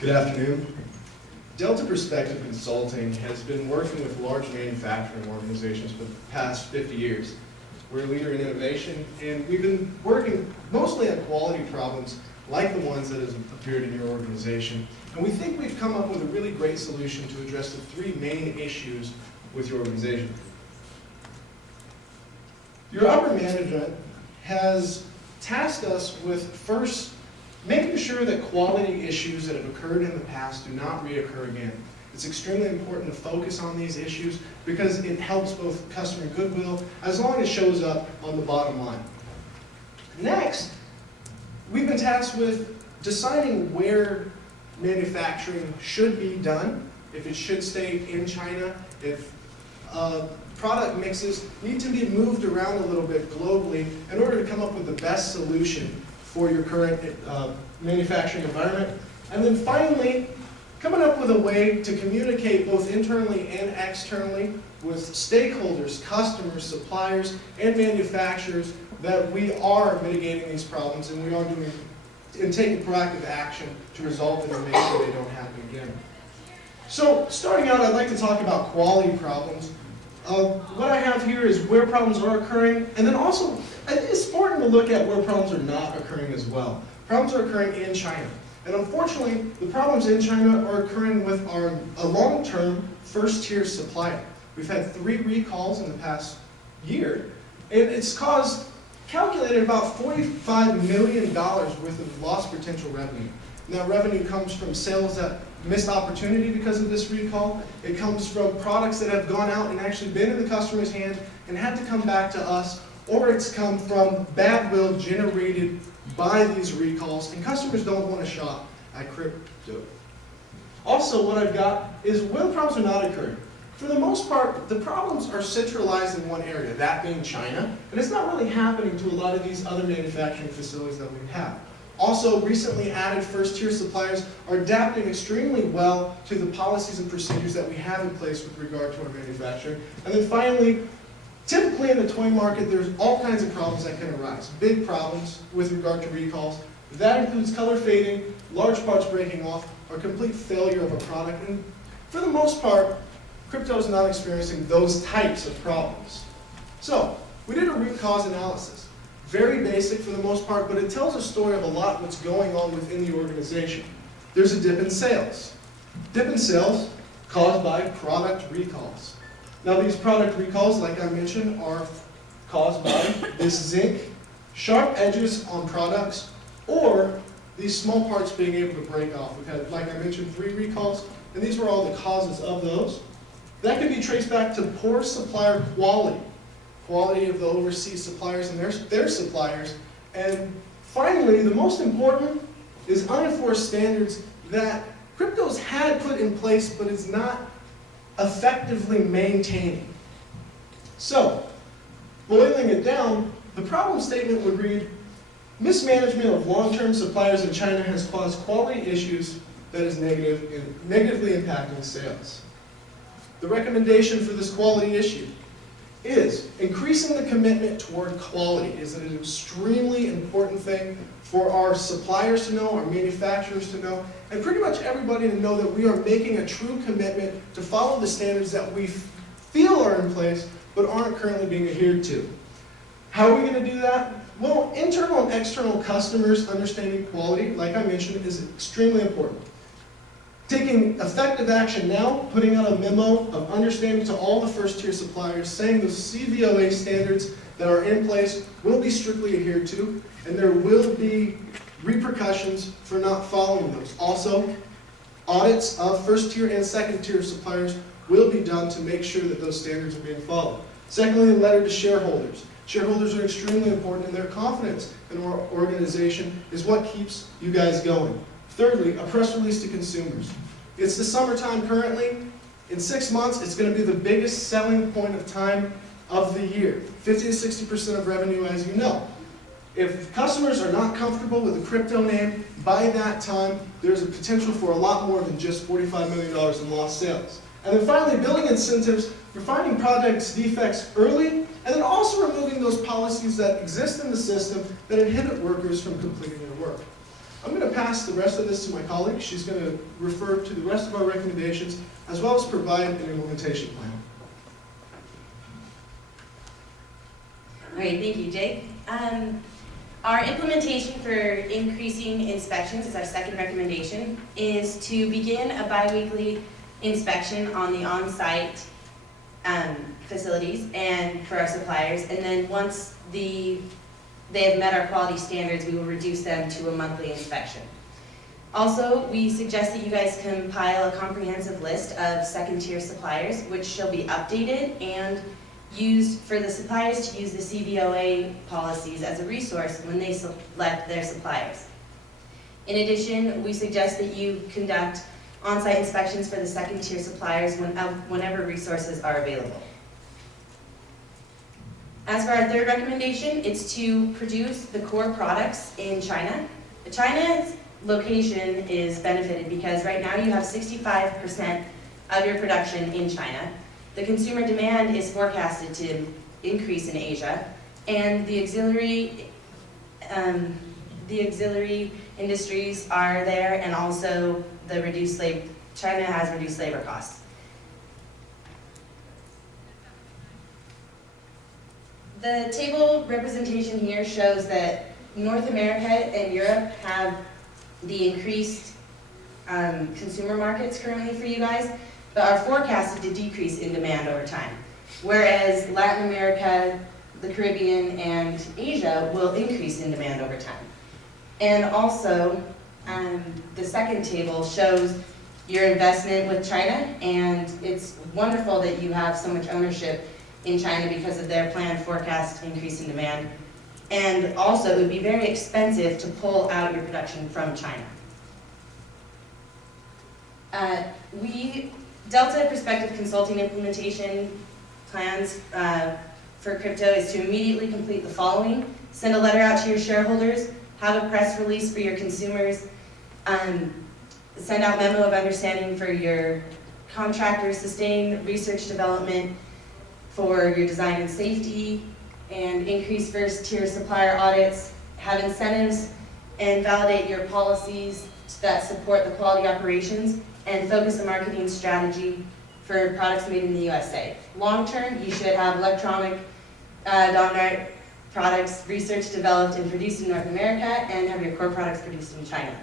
Good afternoon. Delta Perspective Consulting has been working with large manufacturing organizations for the past 50 years. We're a leader in innovation, and we've been working mostly on quality problems like the ones that have appeared in your organization. And we think we've come up with a really great solution to address the three main issues with your organization. Your upper management has tasked us with first making sure that quality issues that have occurred in the past do not reoccur again. It's extremely important to focus on these issues because it helps both customer goodwill as long as it shows up on the bottom line. Next, we've been tasked with deciding where manufacturing should be done, if it should stay in China, if product mixes need to be moved around a little bit globally in order to come up with the best solution for your current manufacturing environment. And then finally, coming up with a way to communicate both internally and externally with stakeholders, customers, suppliers, and manufacturers that we are mitigating these problems and we are doing and taking proactive action to resolve them and make sure they don't happen again. So starting out, I'd like to talk about quality problems. What I have here is where problems are occurring, and then also it's important to look at where problems are not occurring as well. Problems are occurring in China. And unfortunately, the problems in China are occurring with a long-term first-tier supplier. We've had 3 recalls in the past year, and it's caused, calculated about $45 million worth of lost potential revenue. Now, revenue comes from sales that missed opportunity because of this recall. It comes from products that have gone out and actually been in the customer's hand and had to come back to us, or it's come from bad will generated by these recalls, and customers don't want to shop at crypto. Also, what I've got is where the problems are not occurring. For the most part, the problems are centralized in one area, that being China, and it's not really happening to a lot of these other manufacturing facilities that we have. Also, recently added first-tier suppliers are adapting extremely well to the policies and procedures that we have in place with regard to our manufacturing. And then finally, typically in the toy market, there's all kinds of problems that can arise. Big problems with regard to recalls. That includes color fading, large parts breaking off, or complete failure of a product. And for the most part, crypto is not experiencing those types of problems. So, we did a root cause analysis. Very basic for the most part, but it tells a story of a lot of what's going on within the organization. There's a dip in sales. Dip in sales caused by product recalls. Now these product recalls, like I mentioned, are caused by this zinc, sharp edges on products, or these small parts being able to break off. We've had, like I mentioned, 3 recalls, and these were all the causes of those. That can be traced back to poor supplier quality of the overseas suppliers and their suppliers. And finally, the most important is unenforced standards that cryptos had put in place but is not effectively maintaining. So, boiling it down, the problem statement would read, mismanagement of long-term suppliers in China has caused quality issues that is negatively impacting sales. The recommendation for this quality issue is increasing the commitment toward quality is an extremely important thing for our suppliers to know, our manufacturers to know, and pretty much everybody to know that we are making a true commitment to follow the standards that we feel are in place but aren't currently being adhered to. How are we going to do that? Well, internal and external customers understanding quality, like I mentioned, is extremely important. Taking effective action now, putting out a memo of understanding to all the first-tier suppliers, saying the CVOA standards that are in place will be strictly adhered to, and there will be repercussions for not following those. Also, audits of first-tier and second-tier suppliers will be done to make sure that those standards are being followed. Secondly, a letter to shareholders. Shareholders are extremely important, and their confidence in our organization is what keeps you guys going. Thirdly, a press release to consumers. It's the summertime currently. In 6 months, it's going to be the biggest selling point of time of the year. 50 to 60% of revenue, as you know. If customers are not comfortable with a crypto name, by that time, there's a potential for a lot more than just $45 million in lost sales. And then finally, billing incentives for finding product defects early, and then also removing those policies that exist in the system that inhibit workers from completing their work. I'm going to pass the rest of this to my colleague. She's going to refer to the rest of our recommendations as well as provide an implementation plan. All right, thank you, Jake. Our implementation for increasing inspections is our second recommendation, is to begin a biweekly inspection on the on-site facilities and for our suppliers, and then once they have met our quality standards, we will reduce them to a monthly inspection. Also, we suggest that you guys compile a comprehensive list of second-tier suppliers, which shall be updated and used for the suppliers to use the CBOA policies as a resource when they select their suppliers. In addition, we suggest that you conduct on-site inspections for the second-tier suppliers whenever resources are available. As for our third recommendation, it's to produce the core products in China. China's location is benefited because right now you have 65% of your production in China. The consumer demand is forecasted to increase in Asia, and the auxiliary industries are there, and also the reduced labor. China has reduced labor costs. The table representation here shows that North America and Europe have the increased consumer markets currently for you guys, but are forecasted to decrease in demand over time. Whereas Latin America, the Caribbean, and Asia will increase in demand over time. And also, the second table shows your investment with China, and it's wonderful that you have so much ownership in China because of their planned forecast increase in demand. And also, it would be very expensive to pull out your production from China. Delta Perspective Consulting implementation plans for crypto is to immediately complete the following: send a letter out to your shareholders, have a press release for your consumers, send out memo of understanding for your contractors, sustain research development for your design and safety, and increase first-tier supplier audits, have incentives and validate your policies that support the quality operations, and focus the marketing strategy for products made in the USA. Long-term, you should have electronic dominant products researched, developed, and produced in North America, and have your core products produced in China.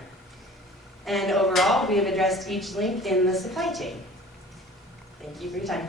And overall, we have addressed each link in the supply chain. Thank you for your time.